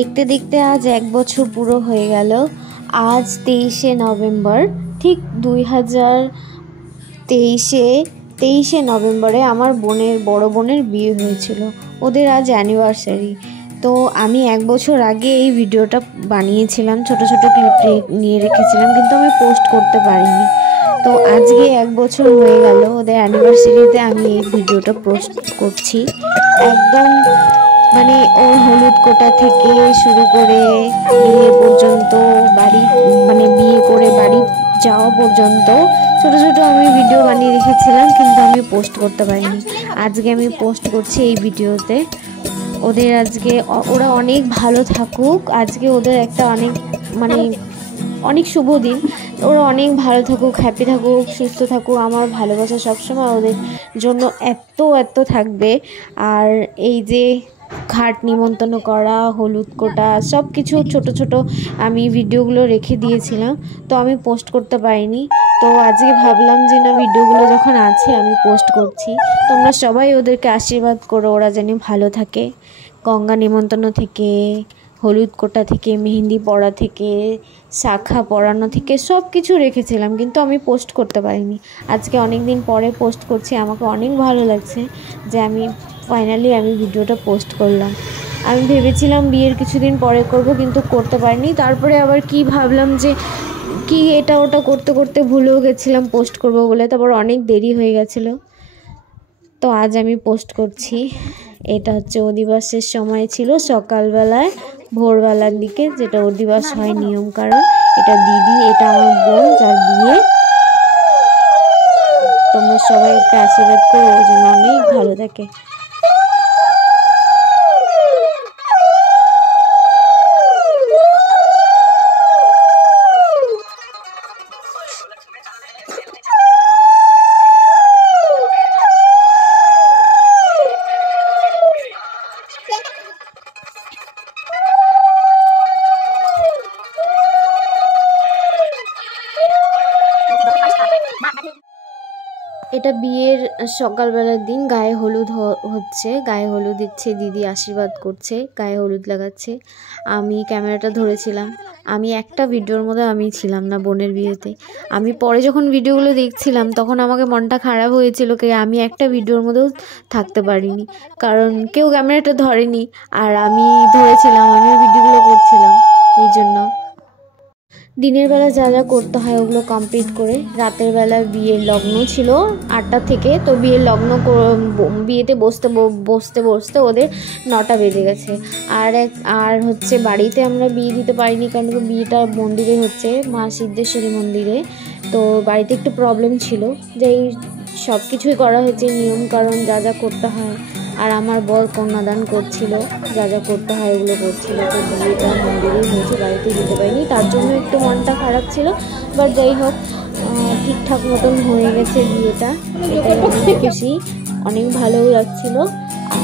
দেখতে দেখতে আজ 1 বছর পুরো হয়ে গেল। আজ 23শে নভেম্বর, ঠিক 2023-23শে নভেম্বরে আমার বড় বোনের বিয়ে হয়েছিল। ওদের আজ অ্যানিভার্সারি। তো আমি 1 বছর আগে এই ভিডিওটা বানিয়েছিলাম, ছোট ছোট ক্লিপ নিয়ে রেখেছিলাম, কিন্তু আমি পোস্ট করতে পারিনি। তো আজকে 1 বছর হয়ে গেল ওদের অ্যানিভার্সারিতে আমি এই ভিডিওটা পোস্ট করছি। একদম মানে ওর হলুদ কোটা থেকে শুরু করে বিয়ে পর্যন্ত, বিয়ে করে বাড়ি যাওয়া পর্যন্ত ছোট ছোট আমি ভিডিও বানিয়ে রেখেছিলাম, কিন্তু আমি পোস্ট করতে পারিনি। আজকে আমি পোস্ট করছি এই ভিডিওতে। ওদের আজকে ওরা অনেক ভালো থাকুক। আজকে ওদের একটা অনেক শুভ দিন। ওরা অনেক ভালো থাকুক, হ্যাপি থাকুক, সুস্থ থাকুক। আমার ভালোবাসা সবসময় ওদের জন্য এত থাকবে। আর এই যে ঘাট নিমন্ত্রণ করা, হলুদ কোটা, সব কিছু ছোট ছোট আমি ভিডিওগুলো রেখে দিয়েছিলাম, তো আমি পোস্ট করতে পারিনি। তো আজকে ভাবলাম যে না, ভিডিওগুলো যখন আছে আমি পোস্ট করছি। তোমরা সবাই ওদেরকে আশীর্বাদ করো, ওরা যেন ভালো থাকে। গঙ্গা নিমন্ত্রণ থেকে, হলুদ কোটা থেকে, মেহেন্দি পরা থেকে, শাখা পরানো থেকে সব কিছু রেখেছিলাম, কিন্তু আমি পোস্ট করতে পারিনি। আজকে অনেক দিন পরে পোস্ট করছি। আমাকে অনেক ভালো লাগছে যে আমি ফাইনালি ভিডিওটা পোস্ট করলাম। আমি ভেবেছিলাম বিয়ের কিছুদিন পরে করব, কিন্তু করতে পারিনি। তারপরে আবার ভাবলাম যে এটা ওটা করতে করতে ভুলেও গেছিলাম পোস্ট করব বলে, তারপর অনেক দেরি হয়ে গেছিলো। তো আজ আমি পোস্ট করছি। এটা হচ্ছে অধিবাসের সময় ছিল, সকালবেলায় ভোরবেলার দিকে, যেটা অধিবাস হয় নিয়ম কারণ। এটা দিদি, এটা আমার বোন যার বিয়ে। তোমরা সবাই একটা আশীর্বাদ করো, ও যেন অনেক ভালো থাকে। এটা বিয়ের সকালবেলার দিন। গায়ে হলুদ হচ্ছে, গায়ে হলুদ দিচ্ছে, দিদি আশীর্বাদ করছে, গায়ে হলুদ লাগাচ্ছে। আমি ক্যামেরাটা ধরেছিলাম। আমি একটা ভিডিওর মধ্যে আমি ছিলাম না বোনের বিয়েতে। আমি পরে যখন ভিডিওগুলো দেখছিলাম তখন আমাকে মনটা খারাপ হয়েছিল, আমি একটা ভিডিওর মধ্যেও থাকতে পারিনি, কারণ কেউ ক্যামেরাটা ধরেনি আর আমি ধরেছিলাম, আমিও ভিডিওগুলো করছিলাম। এই জন্য দিনের বেলা যা যা করতে হয় ওগুলো কমপ্লিট করে, রাতের বেলা বিয়ের লগ্ন ছিল 8টা থেকে। তো বিয়ের লগ্ন বিয়েতে বসতে ওদের 9টা বেজে গেছে। আর হচ্ছে বাড়িতে আমরা বিয়ে দিতে পারিনি, কারণ বিয়েটা মন্দিরে হচ্ছে, মা সিদ্ধেশ্বরী মন্দিরে। তো বাড়িতে একটু প্রবলেম ছিল, যেই সব কিছুই করা হয়েছে নিয়ম কারণ যা যা করতে হয়। আর আমার বর কন্যাদান করছিল, যা যা করতে হয় ওগুলো করছিল। তো বিয়েটা মন্দিরেই হয়েছে, বাড়িতে দিতে পারিনি, তার জন্য একটু মনটা খারাপ ছিল। বাট যাই হোক, ঠিকঠাক মতন হয়ে গেছে বিয়েটা, এটাই অনেক খুশি, অনেক ভালোও লাগছিল। আর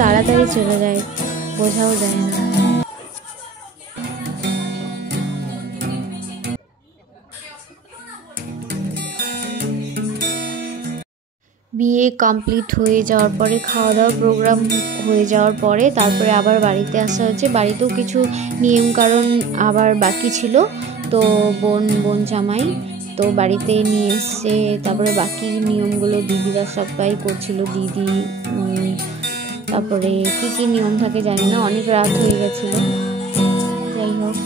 তাড়াতাড়ি চলে যায়, বোঝাও যায় না। বিয়ে কমপ্লিট হয়ে যাওয়ার পরে, খাওয়া দাওয়ার প্রোগ্রাম হয়ে যাওয়ার পরে তারপরে আবার বাড়িতে আসা হচ্ছে। বাড়িতেও কিছু নিয়ম কারণ আবার বাকি ছিল, তো বোন জামাই তো বাড়িতে নিয়ে এসছে। তারপরে বাকি নিয়মগুলো দিদিরা সবাই করছিল, দিদি। তারপরে কি নিয়ম থাকে জানি না, অনেক রাত হয়ে গেছিল। যাই হোক,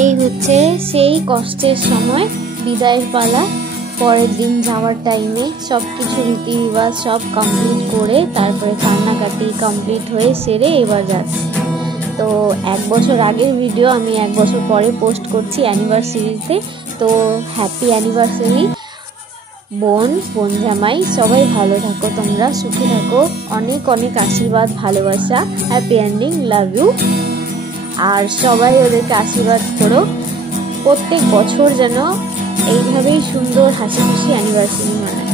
এই এই হচ্ছে সেই কষ্টের সময়, বিদায়ের পালা। পরের দিন যাওয়ার টাইমে সব কিছু রীতি রিবাজ সব কমপ্লিট করে তারপরে কান্নাকাটি কমপ্লিট হয়ে সেরে এবার যাচ্ছি। তো 1 বছর আগের ভিডিও আমি 1 বছর পরে পোস্ট করছি অ্যানিভার্সারিতে। তো হ্যাপি অ্যানিভার্সারি বোন জামাই, সবাই ভালো থাকো, তোমরা সুখে থাকো, অনেক অনেক আশীর্বাদ ভালোবাসা, হ্যাপি এন্ডিং, লাভ ইউ। আর সবাই ওদেরকে আশীর্বাদ করো, প্রত্যেক বছর যেন এইভাবেই সুন্দর হাসি খুশি অ্যানিভার্সারি মানায়।